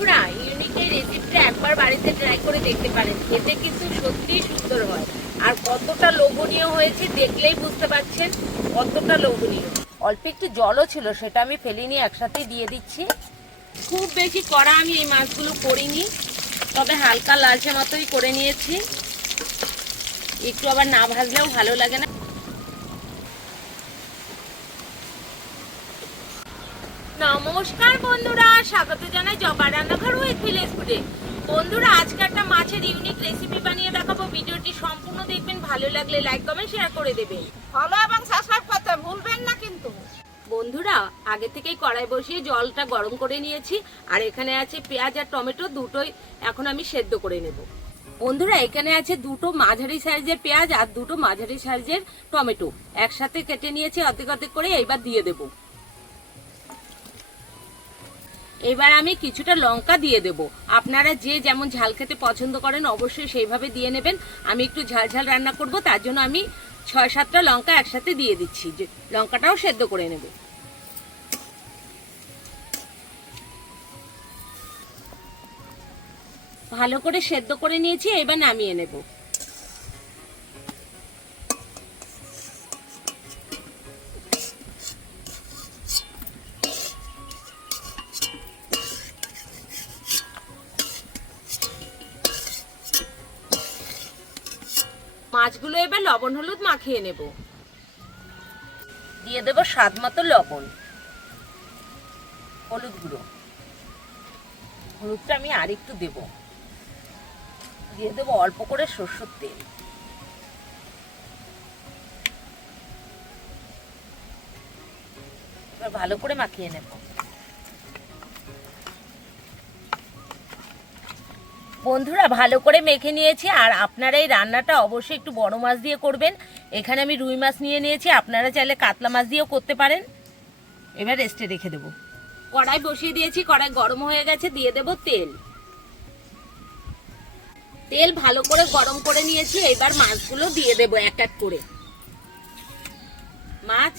বন্ধুরা, ইউনিকের রেসিপিটা একবার বাড়িতে ট্রাই করে দেখতে পারেন। খেতে কিন্তু সত্যিই সুন্দর হয়, আর কতটা লোভনীয় হয়েছে দেখলেই বুঝতে পারছেন কতটা লোভনীয়। অল্প একটু জলও ছিল, সেটা আমি ফেলিনি, একসাথেই দিয়ে দিচ্ছি। খুব বেশি কড়া আমি এই মাছগুলো করিনি, তবে হালকা লালচে মতোই করে নিয়েছি। একটু আবার না ভাজলেও ভালো লাগে না। নমস্কার বন্ধুরা, স্বাগত জানাই জবা রান্নাঘর উইথ ভিলেজ ফুডে। বন্ধুরা, আজকে একটা মাছের ইউনিক রেসিপি বানিয়ে দেখাবো। ভিডিওটি সম্পূর্ণ দেখবেন, ভালো লাগলে লাইক কমেন্ট শেয়ার করে দেবেন। ফলো এবং সাবস্ক্রাইব করতে ভুলবেন না কিন্তু। বন্ধুরা, আগে থেকেই কড়াই বসিয়ে জলটা গরম করে নিয়েছি, আর এখানে আছে পেঁয়াজ আর টমেটো, দুটোই এখন আমি সেদ্ধ করে নেব। বন্ধুরা, এখানে আছে দুটো মাঝারি সাইজের পেঁয়াজ আর দুটো মাঝারি সাইজের টমেটো, একসাথে কেটে নিয়েছি অর্ধেক অর্ধেক করে। এইবার দিয়ে দেব। এবার আমি কিছুটা লঙ্কা দিয়ে দেব। আপনারা যে যেমন ঝাল খেতে পছন্দ করেন অবশ্যই সেইভাবে দিয়ে নেবেন। আমি একটু ঝাল ঝাল রান্না করব, তার জন্য আমি 6-7টা লঙ্কা একসাথে দিয়ে দিচ্ছি, যে লঙ্কাটাও সেদ্ধ করে নেব। ভালো করে সেদ্ধ করে নিয়েছি, এবার নামিয়ে নেব। মাছগুলো এবার লবণ হলুদ মাখিয়ে নেব। দিয়ে দেব স্বাদ মতো লবণ, হলুদ গুঁড়ো, হলুদটা আমি আর একটু দেব। দিয়ে দেবো অল্প করে সরষের তেল। এবার ভালো করে মাখিয়ে নেব। বন্ধুরা, ভালো করে মেখে নিয়েছি। আর আপনারা এই রান্নাটা অবশ্যই একটু বড় মাছ দিয়ে করবেন। এখানে আমি রুই মাছ নিয়ে নিয়েছি, আপনারা চাইলে কাতলা মাছ দিয়েও করতে পারেন। এবার রেস্টে রেখে দেবো। কড়াই বসিয়ে দিয়েছি, কড়াই গরম হয়ে গেছে, দিয়ে দেব তেল। তেল ভালো করে গরম করে নিয়েছি, এবার মাছগুলো দিয়ে দেব এক এক করে। মাছ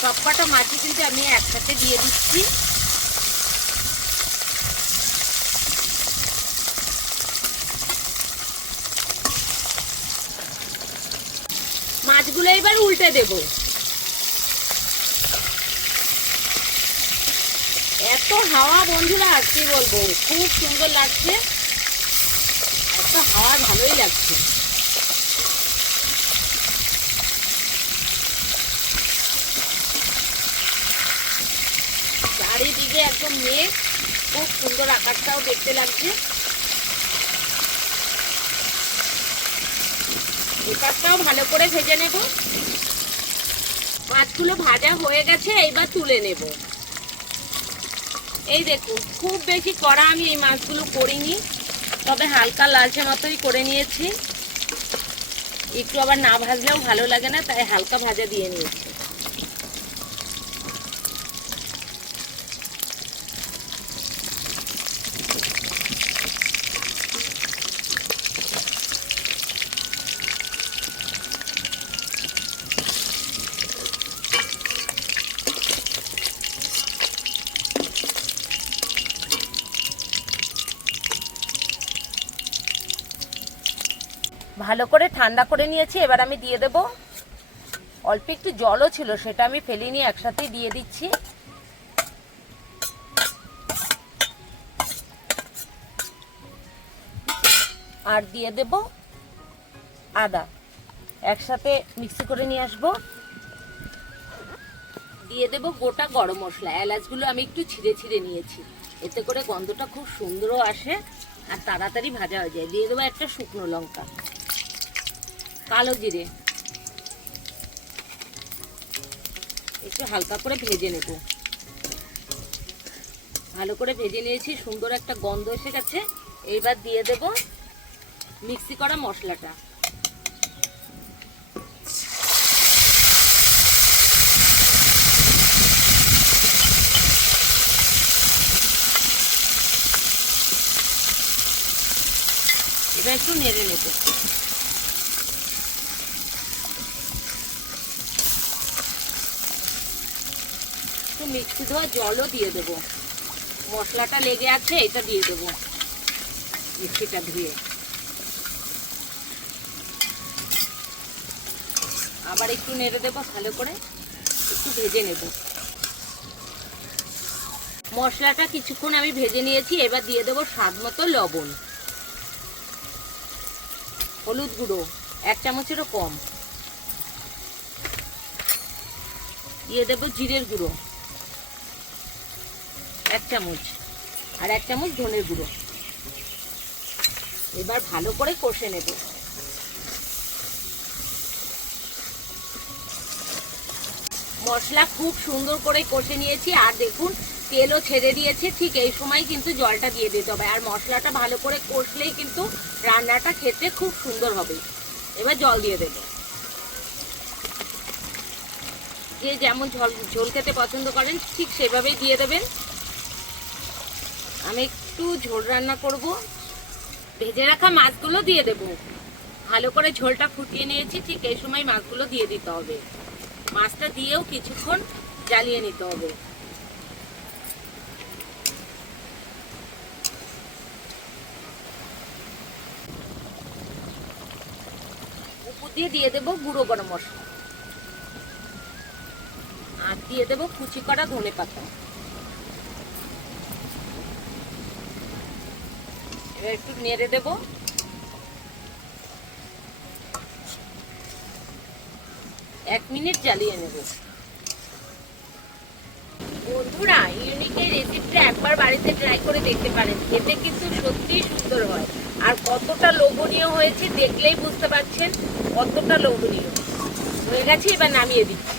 সবকটা মাছই কিন্তু আমি একসাথে দিয়ে দিচ্ছি। মাছগুলো এবার উল্টে দেব। এত হাওয়া বন্ধুরা, কি বলবো, খুব সুন্দর লাগছে। এত হাওয়া, ভালোই লাগছে। চারিদিকে একদম মেঘ, খুব সুন্দর আকাশটাও দেখতে লাগছে। এপাশটাও ভালো করে ভেজে নেব। মাছগুলো ভাজা হয়ে গেছে, এইবার তুলে নেব। এই দেখুন, খুব বেশি কড়া আমি এই মাছগুলো করিনি, তবে হালকা লালচে মতোই করে নিয়েছি। একটু আবার না ভাজলেও ভালো লাগে না, তাই হালকা ভাজা দিয়ে নিয়েছি। ভালো করে ঠান্ডা করে নিয়েছি, এবার আমি দিয়ে দেব। অল্প একটু জলও ছিল, সেটা আমি ফেলিনি, একসাথেই দিয়ে দিচ্ছি। আর দিয়ে দেব আদা, একসাথে মিক্সি করে নিয়ে আসবো। দিয়ে দেব গোটা গরম মশলা, এলাচগুলো আমি একটু ছিঁড়ে ছিঁড়ে নিয়েছি, এতে করে গন্ধটা খুব সুন্দরও আসে আর তাড়াতাড়ি ভাজা হয়ে যায়। দিয়ে দেবো একটা শুকনো লঙ্কা, কালো জিরে, একটু হালকা করে ভেজে নেব। ভালো করে ভেজে নিয়েছি, সুন্দর একটা গন্ধ এসে গেছে। এইবার দিয়ে দেব মিক্সি করা মশলাটা। এবার একটু নেড়ে নেব। একটু মিক্সি ধোয়া জলও দিয়ে দেবো, মশলাটা লেগে আছে এটা দিয়ে দেবো মিক্সিটা ধুয়ে। আবার একটু নেড়ে দেবো, ভালো করে একটু ভেজে নেব। মশলাটা কিছুক্ষণ আমি ভেজে নিয়েছি, এবার দিয়ে দেবো স্বাদ মতো লবণ, হলুদ গুঁড়ো 1 চামচেরও কম, দিয়ে দেবো জিরের গুঁড়ো 1 চামচ, আর 1 চামচ ধনের গুঁড়ো। এবার ভালো করে কষে নেব। মশলা খুব সুন্দর করে কষে নিয়েছি, আর দেখুন তেলও ছেড়ে দিয়েছে। ঠিক এই সময় কিন্তু জলটা দিয়ে দিতে হবে, আর মশলাটা ভালো করে কষলেই কিন্তু রান্নাটা খেতে খুব সুন্দর হবে। এবার জল দিয়ে দেব, যে যেমন ঝোল খেতে পছন্দ করেন ঠিক সেভাবেই দিয়ে দেবেন। আমি একটু ঝোল রান্না করব। ভেজে রাখা মাছগুলো দিয়ে দেব, ভালো করে ঝোলটা ফুটিয়ে নিয়েছি। ঠিক এই সময় মাছগুলো দিয়ে দিতে হবে, মাছটা দিয়েও কিছুক্ষণ জ্বালিয়ে নিতে হবে। উপর দিয়ে দেবো গুঁড়ো গরম মশলা, আর দিয়ে দেবো কুচি করা ধনে পাতা। এবার একটু নেড়ে দেবো। 1 মিনিট জ্বালিয়ে নেব। বন্ধুরা, ইউনিকের রেসিপিটা একবার বাড়িতে ট্রাই করে দেখতে পারেন, খেতে কিন্তু সত্যিই সুন্দর হয়। আর কতটা লোভনীয় হয়েছে দেখলেই বুঝতে পারছেন, কতটা লোভনীয় হয়ে গেছে। এবার নামিয়ে দিচ্ছি।